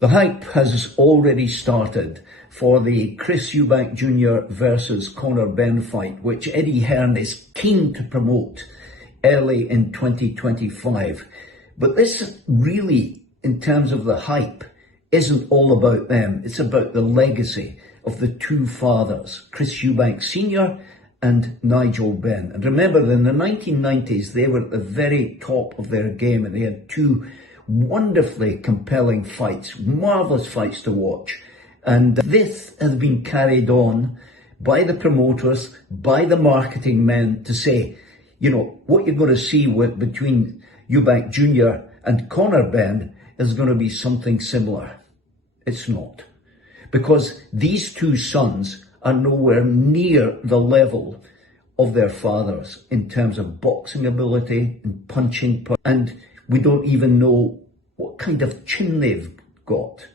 The hype has already started for the Chris Eubank Jr versus Conor Benn fight, which Eddie Hearn is keen to promote early in 2025. But this really, in terms of the hype, isn't all about them. It's about the legacy of the two fathers, Chris Eubank Sr. and Nigel Benn. And remember, in the 1990s, they were at the very top of their game, and they had two wonderfully compelling fights, marvellous fights to watch. And this has been carried on by the promoters, by the marketing men to say, you know, what you're going to see between Eubank Jr. and Conor Benn is going to be something similar. It's not. Because these two sons are nowhere near the level of their fathers in terms of boxing ability and punching. And we don't even know what kind of chin they've got.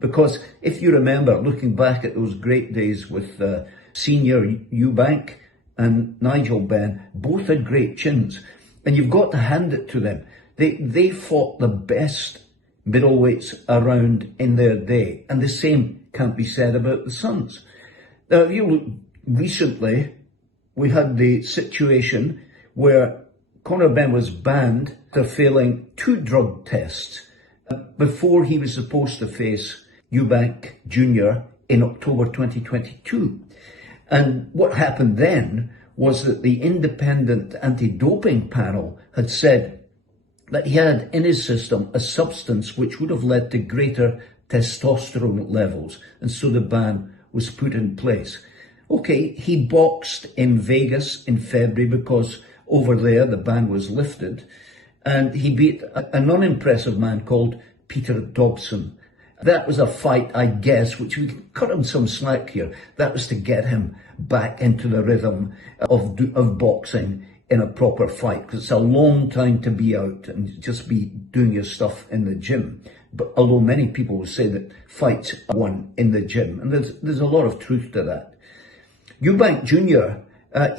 Because if you remember, looking back at those great days with Senior Eubank and Nigel Benn, both had great chins. And you've got to hand it to them. They fought the best middleweights around in their day. And the same can't be said about the sons. Now, if you look recently, we had the situation where Connor Benn was banned for failing 2 drug tests before he was supposed to face Eubank Jr. in October 2022. And what happened then was that the independent anti-doping panel had said that he had in his system a substance which would have led to greater testosterone levels, and so the ban was put in place. Okay, he boxed in Vegas in February because over there the ban was lifted, and he beat an unimpressive man called Peter Dobson. That was a fight, I guess, which we can cut him some slack here. That was to get him back into the rhythm of boxing in a proper fight, because it's a long time to be out and just be doing your stuff in the gym. But although many people will say that fights are won in the gym, and there's a lot of truth to that. Eubank Jr.,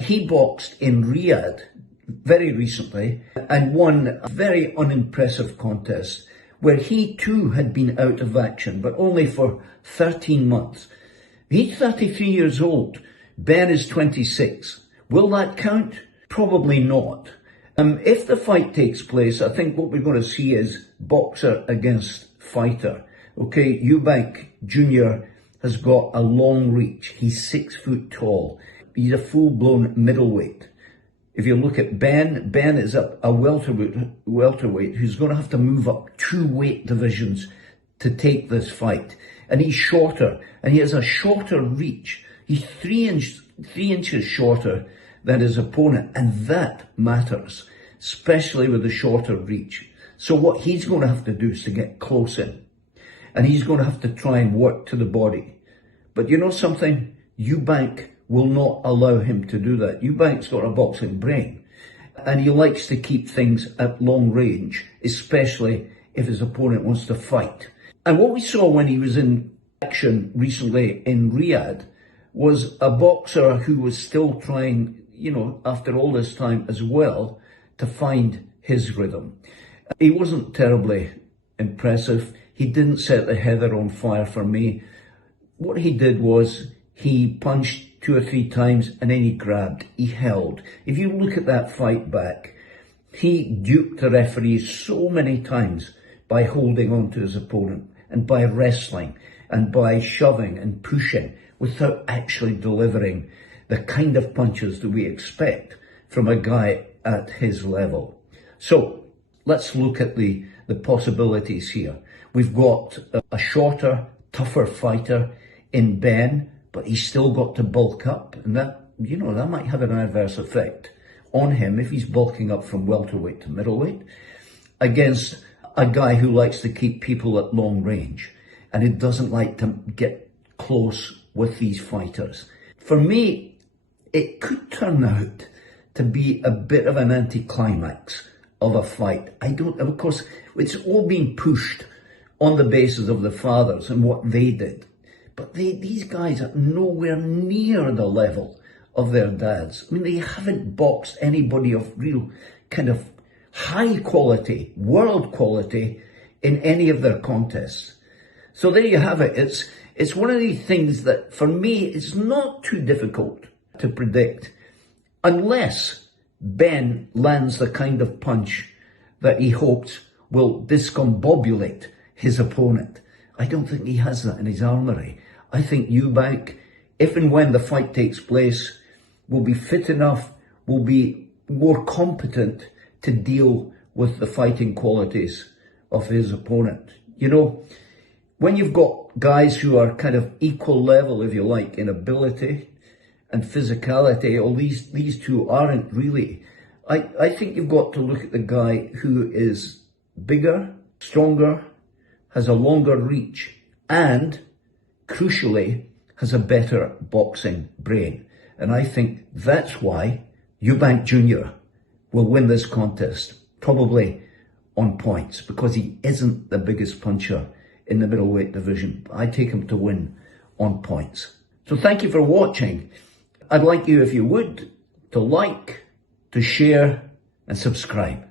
he boxed in Riyadh very recently and won a very unimpressive contest where he too had been out of action, but only for 13 months. He's 33 years old. Ben is 26. Will that count? Probably not. If the fight takes place, I think what we're going to see is boxer against fighter. Okay, Eubank Jr. has got a long reach. He's 6 foot tall. He's a full-blown middleweight. If you look at Ben, Ben is a welterweight who's going to have to move up 2 weight divisions to take this fight. And he's shorter, and he has a shorter reach. He's 3 inches shorter than his opponent, and that matters, especially with the shorter reach. So what he's going to have to do is to get close in, and he's going to have to try and work to the body. But you know something? Eubank will not allow him to do that. Eubank's got a boxing brain, and he likes to keep things at long range, especially if his opponent wants to fight. And what we saw when he was in action recently in Riyadh was a boxer who was still trying, you know, after all this time as well, to find his rhythm. He wasn't terribly impressive. He didn't set the heather on fire for me. What he did was he punched 2 or 3 times and then he grabbed, he held. If you look at that fight back, he duped the referee so many times by holding on to his opponent and by wrestling and by shoving and pushing without actually delivering the kind of punches that we expect from a guy at his level. So let's look at the possibilities here. We've got a shorter, tougher fighter in Ben, but he's still got to bulk up, and that, you know, that might have an adverse effect on him if he's bulking up from welterweight to middleweight, against a guy who likes to keep people at long range, and he doesn't like to get close with these fighters. For me, it could turn out to be a bit of an anticlimax of a fight. Of course, it's all being pushed on the basis of the fathers and what they did. But these guys are nowhere near the level of their dads. I mean, they haven't boxed anybody of real kind of high quality, world quality in any of their contests. So there you have it. It's one of these things that, for me, it's not too difficult to predict, unless Benn lands the kind of punch that he hopes will discombobulate his opponent. I don't think he has that in his armoury. I think Eubank, if and when the fight takes place, will be fit enough, will be more competent to deal with the fighting qualities of his opponent. You know, when you've got guys who are kind of equal level, if you like, in ability and physicality, or these two aren't really, I think you've got to look at the guy who is bigger, stronger, has a longer reach, and, crucially, has a better boxing brain. And I think that's why Eubank Jr will win this contest, probably on points, because he isn't the biggest puncher in the middleweight division. I take him to win on points. So thank you for watching. I'd like you, if you would, to like, to share and subscribe.